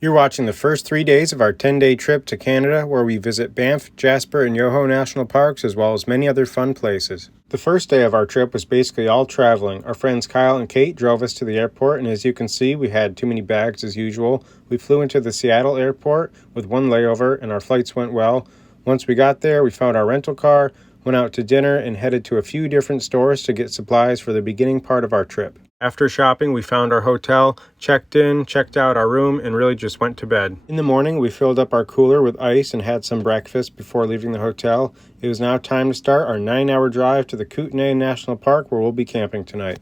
You're watching the first 3 days of our 10-day trip to Canada, where we visit Banff, Jasper, and Yoho National Parks, as well as many other fun places. The first day of our trip was basically all traveling. Our friends Kyle and Kate drove us to the airport, and as you can see, we had too many bags as usual. We flew into the Seattle airport with one layover, and our flights went well. Once we got there, we found our rental car, went out to dinner, and headed to a few different stores to get supplies for the beginning part of our trip. After shopping, we found our hotel, checked in, checked out our room, and really just went to bed. In the morning, we filled up our cooler with ice and had some breakfast before leaving the hotel. It was now time to start our 9-hour drive to the Kootenay National Park, where we'll be camping tonight.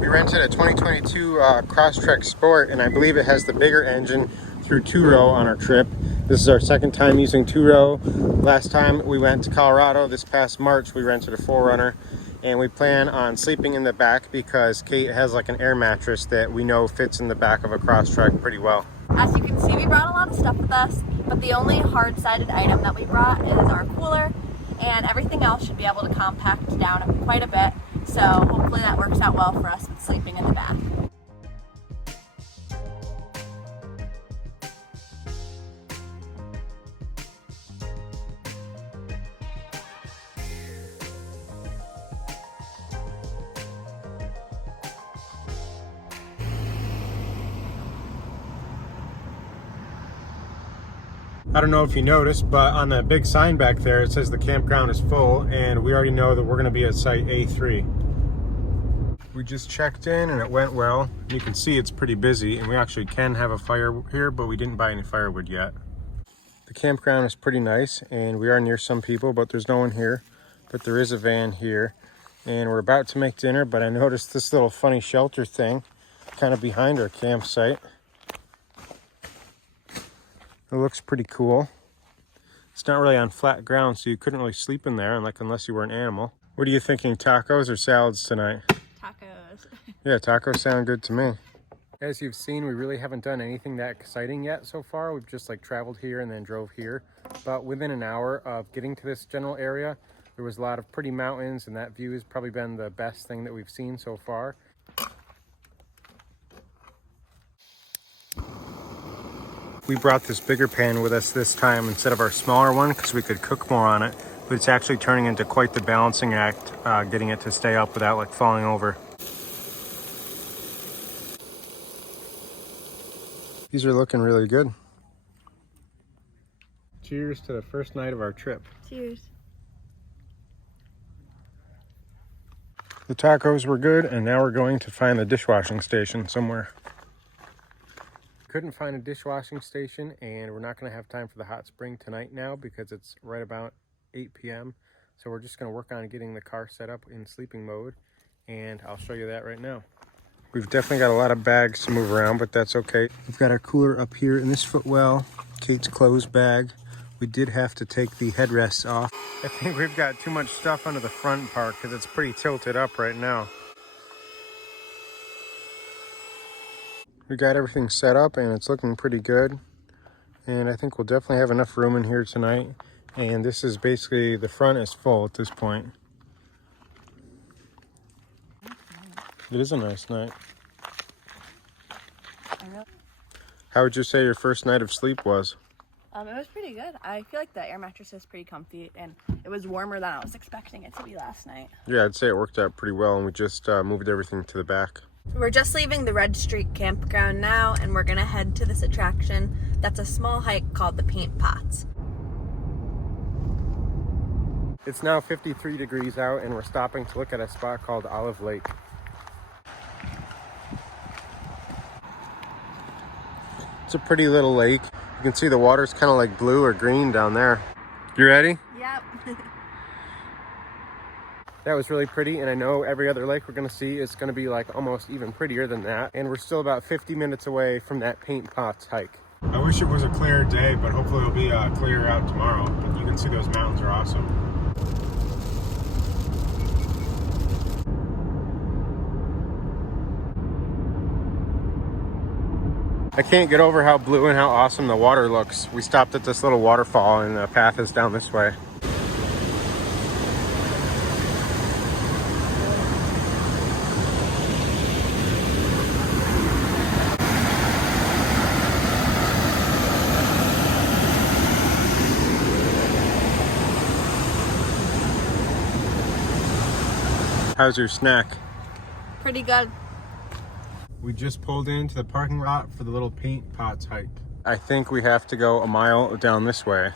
We rented a 2022 Crosstrek Sport, and I believe it has the bigger engine through two-row on our trip. This is our second time using two-row. Last time we went to Colorado, this past March, we rented a 4Runner. And we plan on sleeping in the back because Kate has like an air mattress that we know fits in the back of a Crosstrek pretty well. As you can see, we brought a lot of stuff with us, but the only hard-sided item that we brought is our cooler, and everything else should be able to compact down quite a bit. So hopefully that works out well for us with sleeping in the back. I don't know if you noticed, but on that big sign back there, it says the campground is full, and we already know that we're going to be at site A3. We just checked in and it went well. You can see it's pretty busy, and we actually can have a fire here, but we didn't buy any firewood yet. The campground is pretty nice, and we are near some people, but there's no one here. But there is a van here, and we're about to make dinner, but I noticed this little funny shelter thing kind of behind our campsite. It looks pretty cool. It's not really on flat ground, so you couldn't really sleep in there unless you were an animal. What are you thinking, tacos or salads tonight? Tacos. Yeah, tacos sound good to me. As you've seen, we really haven't done anything that exciting yet so far. We've just traveled here and then drove here. But within an hour of getting to this general area, there was a lot of pretty mountains, and that view has probably been the best thing that we've seen so far. We brought this bigger pan with us this time instead of our smaller one because we could cook more on it, but it's actually turning into quite the balancing act, getting it to stay up without falling over. These are looking really good. Cheers to the first night of our trip. Cheers. The tacos were good, and now we're going to find the dishwashing station somewhere. Couldn't find a dishwashing station, and we're not going to have time for the hot spring tonight now because it's right about 8 p.m. So we're just going to work on getting the car set up in sleeping mode, and I'll show you that right now. We've definitely got a lot of bags to move around, but that's okay. We've got our cooler up here in this footwell, Kate's clothes bag. We did have to take the headrests off. I think we've got too much stuff under the front part because it's pretty tilted up right now. We got everything set up and it's looking pretty good. And I think we'll definitely have enough room in here tonight. And this is basically, the front is full at this point. It is a nice night. How would you say your first night of sleep was? It was pretty good. I feel like the air mattress is pretty comfy, and it was warmer than I was expecting it to be last night. Yeah, I'd say it worked out pretty well, and we just moved everything to the back. We're just leaving the Red Street campground now, and we're gonna head to this attraction that's a small hike called the Paint Pots. It's now 53 degrees out, and we're stopping to look at a spot called Olive Lake. It's a pretty little lake. You can see the water's kind of like blue or green down there. You ready? Yep. That was really pretty, and I know every other lake we're gonna see is gonna be almost even prettier than that. And we're still about 50 minutes away from that Paint Pots hike. I wish it was a clear day, but hopefully it'll be clear out tomorrow. But you can see those mountains are awesome. I can't get over how blue and how awesome the water looks. We stopped at this little waterfall, and the path is down this way. How's your snack? Pretty good. We just pulled into the parking lot for the little paint pots hike. I think we have to go a mile down this way.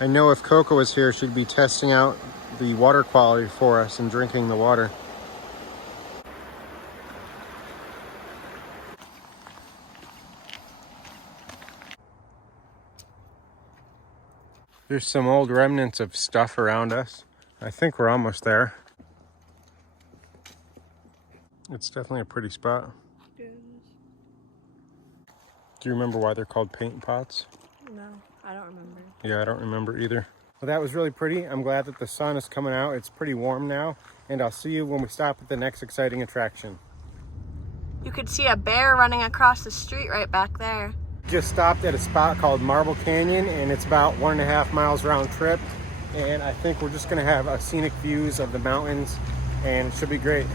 I know if Coco was here, she'd be testing out the water quality for us and drinking the water. There's some old remnants of stuff around us. I think we're almost there. It's definitely a pretty spot. Do you remember why they're called paint pots? No, I don't remember. Yeah, I don't remember either. Well, that was really pretty. I'm glad that the sun is coming out. It's pretty warm now, and I'll see you when we stop at the next exciting attraction. You could see a bear running across the street right back there. Just stopped at a spot called Marble Canyon, and it's about 1.5 miles round trip, and I think we're just gonna have a scenic views of the mountains, and it should be great.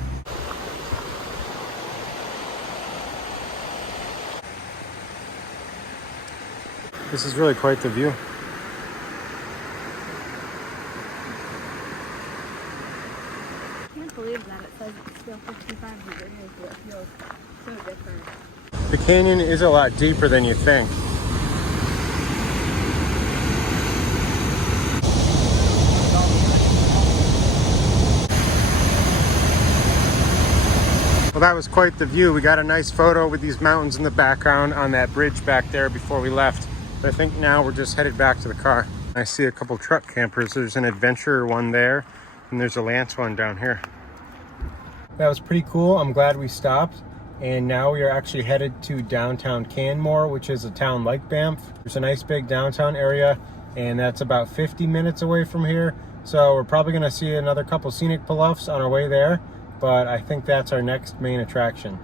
This is really quite the view. I can't believe that it says it's still 55 degrees, but it feels so different. The canyon is a lot deeper than you think. Well, that was quite the view. We got a nice photo with these mountains in the background on that bridge back there before we left. But I think now we're just headed back to the car. I see a couple truck campers. There's an adventurer one there, and there's a Lance one down here. That was pretty cool. I'm glad we stopped. And now we are actually headed to downtown Canmore, which is a town like Banff. There's a nice big downtown area, and that's about 50 minutes away from here. So we're probably gonna see another couple scenic bluffs on our way there, but I think that's our next main attraction.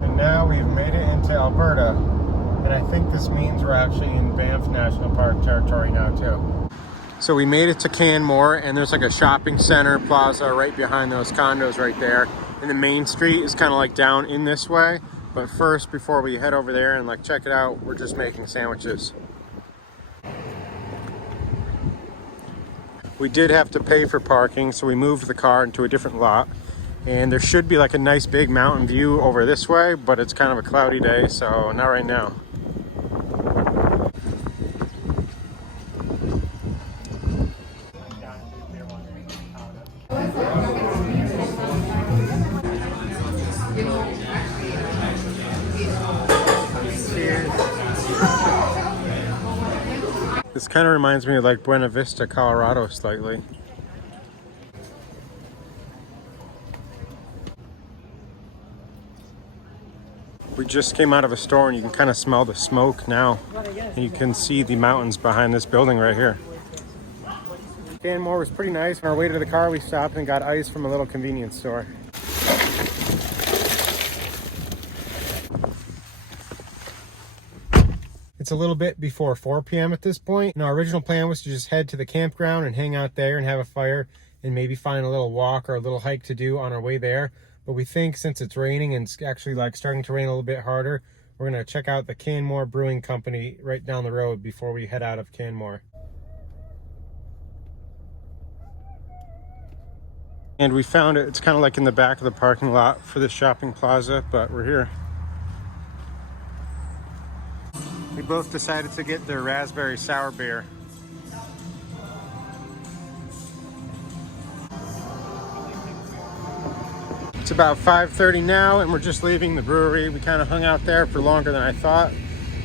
And now we've made it into Alberta, and I think this means we're actually in Banff National Park territory now too. So we made it to Canmore, and there's like a shopping center plaza right behind those condos right there. And the main street is kind of like down in this way. But first, before we head over there and like check it out, we're just making sandwiches. We did have to pay for parking, so we moved the car into a different lot. And there should be like a nice big mountain view over this way, but it's kind of a cloudy day, so not right now. This kind of reminds me of like Buena Vista, Colorado slightly. We just came out of a store and you can kind of smell the smoke now. And you can see the mountains behind this building right here. Canmore was pretty nice. On our way to the car, we stopped and got ice from a little convenience store. It's a little bit before 4 p.m. at this point. And our original plan was to just head to the campground and hang out there and have a fire and maybe find a little walk or a little hike to do on our way there. But we think since it's raining and it's actually like starting to rain a little bit harder, we're gonna check out the Canmore Brewing Company right down the road before we head out of Canmore. And we found it. It's kind of like in the back of the parking lot for the shopping plaza, but we're here. We both decided to get their raspberry sour beer. It's about 5:30 now, and we're just leaving the brewery. We kind of hung out there for longer than I thought,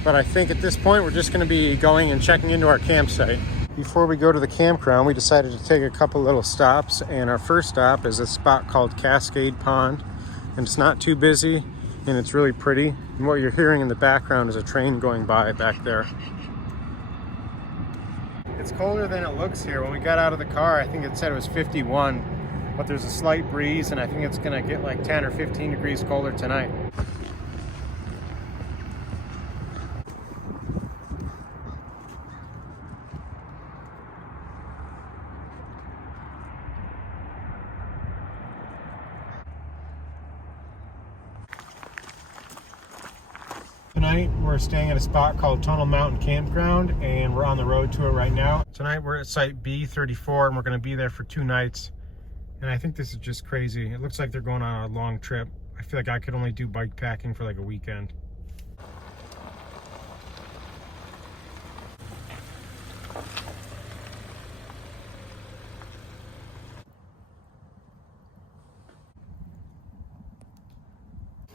but I think at this point we're just going to be going and checking into our campsite. Before we go to the campground, we decided to take a couple little stops, and our first stop is a spot called Cascade Pond, and it's not too busy. And it's really pretty. And what you're hearing in the background is a train going by back there. It's colder than it looks here. When we got out of the car, I think it said it was 51, but there's a slight breeze, and I think it's gonna get like 10 or 15 degrees colder tonight. tonight we're staying at a spot called Tunnel Mountain Campground, and we're on the road to it right now. Tonight we're at site B34 and we're going to be there for 2 nights. And I think this is just crazy. It looks like they're going on a long trip. I feel like I could only do bike packing for like a weekend.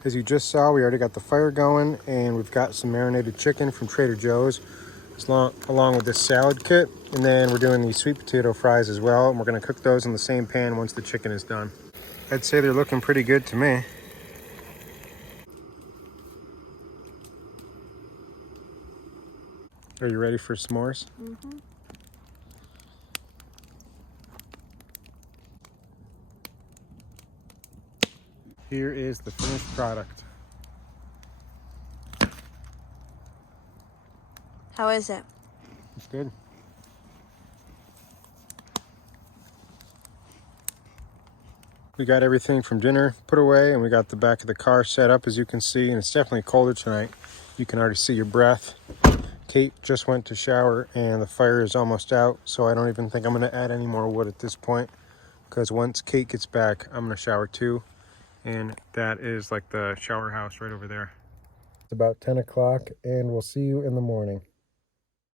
As you just saw, we already got the fire going, and we've got some marinated chicken from Trader Joe's along with this salad kit. And then we're doing these sweet potato fries as well, and we're going to cook those in the same pan once the chicken is done. I'd say they're looking pretty good to me. Are you ready for s'mores? Mm-hmm. Here is the finished product. How is it? It's good. We got everything from dinner put away, and we got the back of the car set up, as you can see, and it's definitely colder tonight. You can already see your breath. Kate just went to shower, and the fire is almost out, so I don't even think I'm going to add any more wood at this point, because once Kate gets back, I'm going to shower too, and that is like the shower house right over there. It's about 10 o'clock, and we'll see you in the morning.